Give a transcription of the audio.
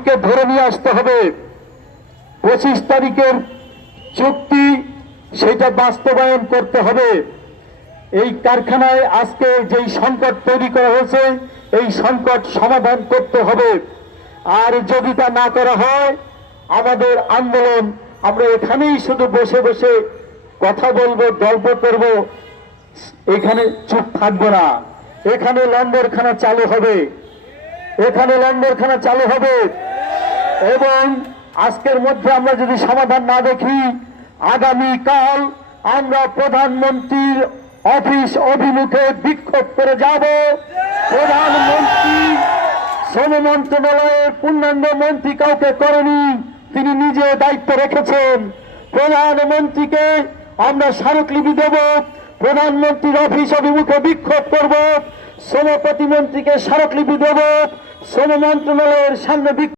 শ্রমিককে ধরে নিয়ে আসতে হবে। 25 তারিখের চুক্তি সেটা বাস্তবায়ন করতে হবে। এই কারখানায় আজকে যেই সংকট তৈরি করা হয়েছে এই সংকট সমাধান করতে হবে। আর যদি তা না করা হয় আমাদের আন্দোলন আমরা এখানেই শুধু বসে বসে কথা বলবো, গল্প করব, এখানে চুপ থাকবো না। এখানে লন্ডনখানা চালু হবে, এখানে লন্ডনখানা চালু হবে। এবং আজকের মধ্যে আমরা যদি সমাধান না দেখি আগামীকাল আমরা প্রধানমন্ত্রীর অফিস অভিমুখে বিক্ষোভ করে যাব। প্রধানমন্ত্রী শ্রম মন্ত্রণালয়ের পূর্ণাঙ্গ মন্ত্রী কাউকে করেনি, তিনি নিজে দায়িত্ব রেখেছেন। প্রধানমন্ত্রীকে আমরা স্মারকলিপি দেব, প্রধানমন্ত্রীর অফিস অভিমুখে বিক্ষোভ করব, শ্রম প্রতিমন্ত্রীকে স্মারকলিপি দেব, শ্রম মন্ত্রণালয়ের সামনে